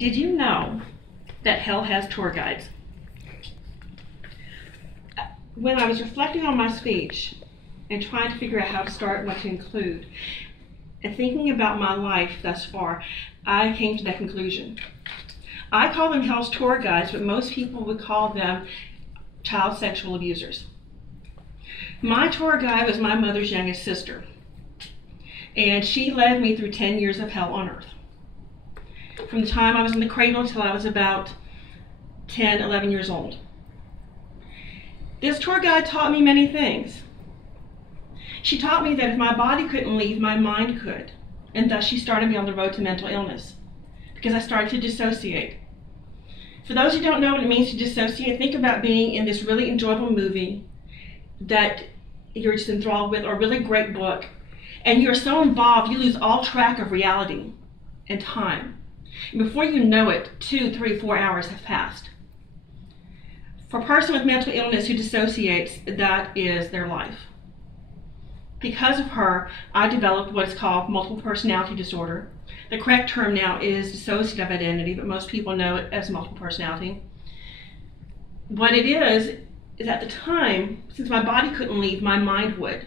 Did you know that hell has tour guides? When I was reflecting on my speech and trying to figure out how to start and what to include, and thinking about my life thus far, I came to that conclusion. I call them hell's tour guides, but most people would call them child sexual abusers. My tour guide was my mother's youngest sister, and she led me through 10 years of hell on earth. From the time I was in the cradle until I was about 10, 11 years old. This tour guide taught me many things. She taught me that if my body couldn't leave, my mind could, and thus she started me on the road to mental illness, because I started to dissociate. For those who don't know what it means to dissociate, think about being in this really enjoyable movie that you're just enthralled with, or a really great book, and you're so involved you lose all track of reality and time. And before you know it, 2, 3, 4 hours have passed. For a person with mental illness who dissociates, that is their life. Because of her, I developed what is called multiple personality disorder. The correct term now is dissociative identity, but most people know it as multiple personality. What it is at the time, since my body couldn't leave, my mind would,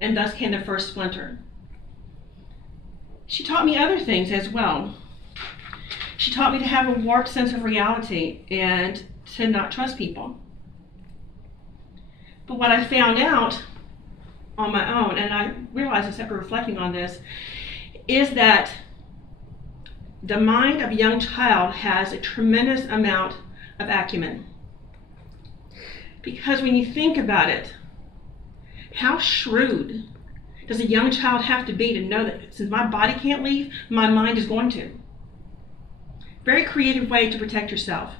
and thus came the first splinter. She taught me other things as well. She taught me to have a warped sense of reality and to not trust people. But what I found out on my own, and I realized this after reflecting on this, is that the mind of a young child has a tremendous amount of acumen. Because when you think about it, how shrewd does a young child have to be to know that since my body can't leave, my mind is going to? Very creative way to protect yourself.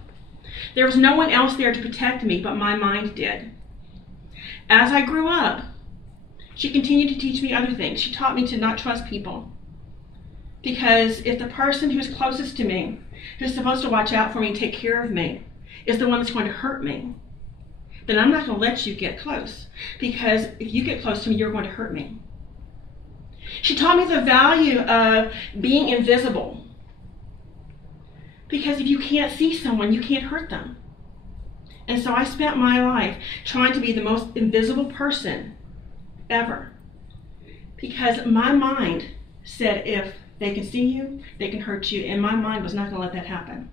There was no one else there to protect me, but my mind did. As I grew up, she continued to teach me other things. She taught me to not trust people. Because if the person who's closest to me, who's supposed to watch out for me and take care of me, is the one that's going to hurt me, then I'm not going to let you get close. Because if you get close to me, you're going to hurt me. She taught me the value of being invisible. Because if you can't see someone, you can't hurt them. And so I spent my life trying to be the most invisible person ever. Because my mind said if they can see you, they can hurt you, and my mind was not going to let that happen.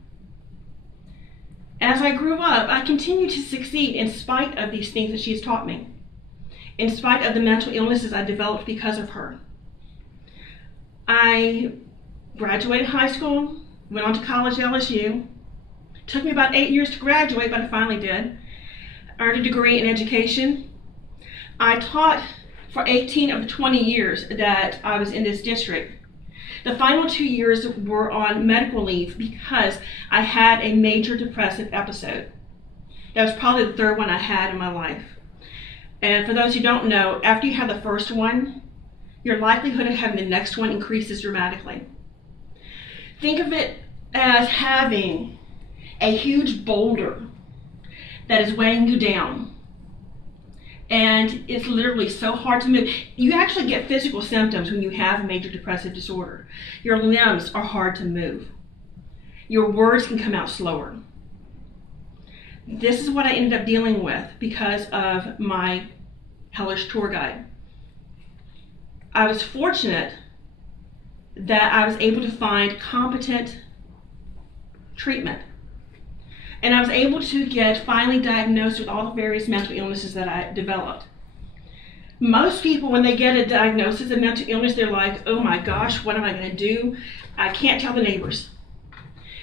As I grew up, I continued to succeed in spite of these things that she has taught me, in spite of the mental illnesses I developed because of her. I graduated high school, went on to college at LSU. Took me about 8 years to graduate, but I finally did. Earned a degree in education. I taught for 18 of the 20 years that I was in this district. The final 2 years were on medical leave because I had a major depressive episode. That was probably the third one I had in my life. And for those who don't know, after you have the first one, your likelihood of having the next one increases dramatically. Think of it as having a huge boulder that is weighing you down. And it's literally so hard to move. You actually get physical symptoms when you have a major depressive disorder. Your limbs are hard to move. Your words can come out slower. This is what I ended up dealing with because of my hellish tour guide. I was fortunate that I was able to find competent treatment. And I was able to get finally diagnosed with all the various mental illnesses that I developed. Most people, when they get a diagnosis of mental illness, they're like, oh my gosh, what am I going to do? I can't tell the neighbors.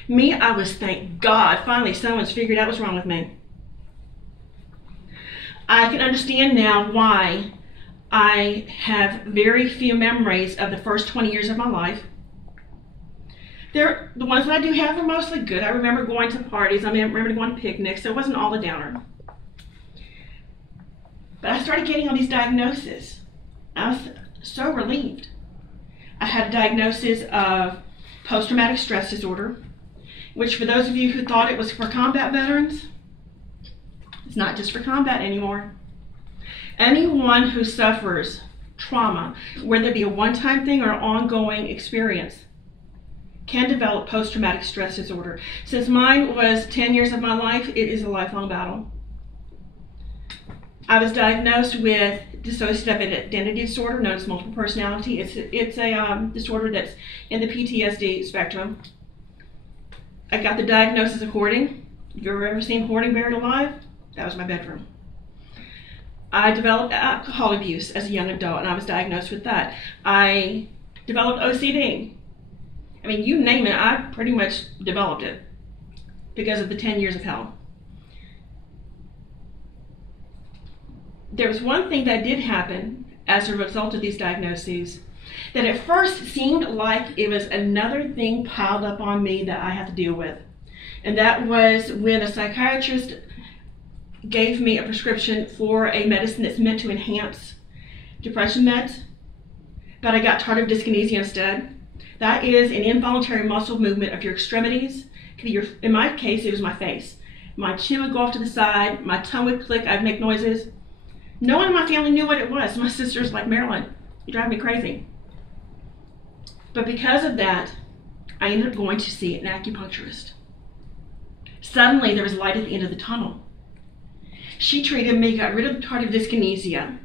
Me, I was, thank God, finally someone's figured out what's wrong with me. I can understand now why I have very few memories of the first 20 years of my life. The ones that I do have are mostly good. I remember going to parties. I remember going to picnics, so it wasn't all a downer. But I started getting all these diagnoses. I was so relieved. I had a diagnosis of post-traumatic stress disorder, which for those of you who thought it was for combat veterans, it's not just for combat anymore. Anyone who suffers trauma, whether it be a one-time thing or an ongoing experience, can develop post-traumatic stress disorder. Since mine was 10 years of my life, it is a lifelong battle. I was diagnosed with dissociative identity disorder, known as multiple personality. It's a disorder that's in the PTSD spectrum. I got the diagnosis of hoarding. Have you ever seen hoarding buried alive? That was my bedroom. I developed alcohol abuse as a young adult, and I was diagnosed with that. I developed OCD. I mean, you name it, I pretty much developed it because of the 10 years of hell. There was one thing that did happen as a result of these diagnoses that at first seemed like it was another thing piled up on me that I had to deal with. And that was when a psychiatrist gave me a prescription for a medicine that's meant to enhance depression meds, but I got tardive dyskinesia instead. That is an involuntary muscle movement of your extremities. In my case, it was my face. My chin would go off to the side, my tongue would click, I'd make noises. No one in my family knew what it was. My sister's like, Marilyn, you drive me crazy. But because of that, I ended up going to see an acupuncturist. Suddenly, there was light at the end of the tunnel. She treated me, got rid of the tardive dyskinesia.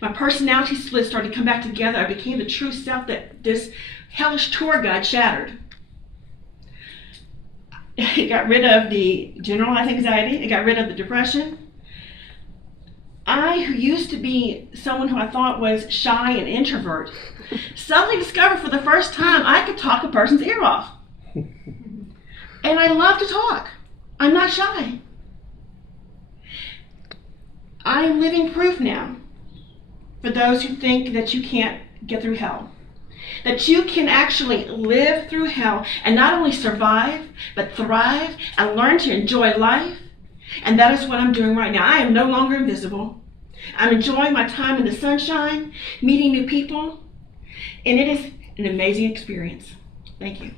My personality split started to come back together. I became the true self that this hellish tour guide shattered. It got rid of the generalized anxiety. It got rid of the depression. I, who used to be someone who I thought was shy and introvert, suddenly discovered for the first time I could talk a person's ear off. And I love to talk. I'm not shy. I'm living proof now for those who think that you can't get through hell. That you can actually live through hell and not only survive, but thrive and learn to enjoy life. And that is what I'm doing right now. I am no longer invisible. I'm enjoying my time in the sunshine, meeting new people, and it is an amazing experience. Thank you.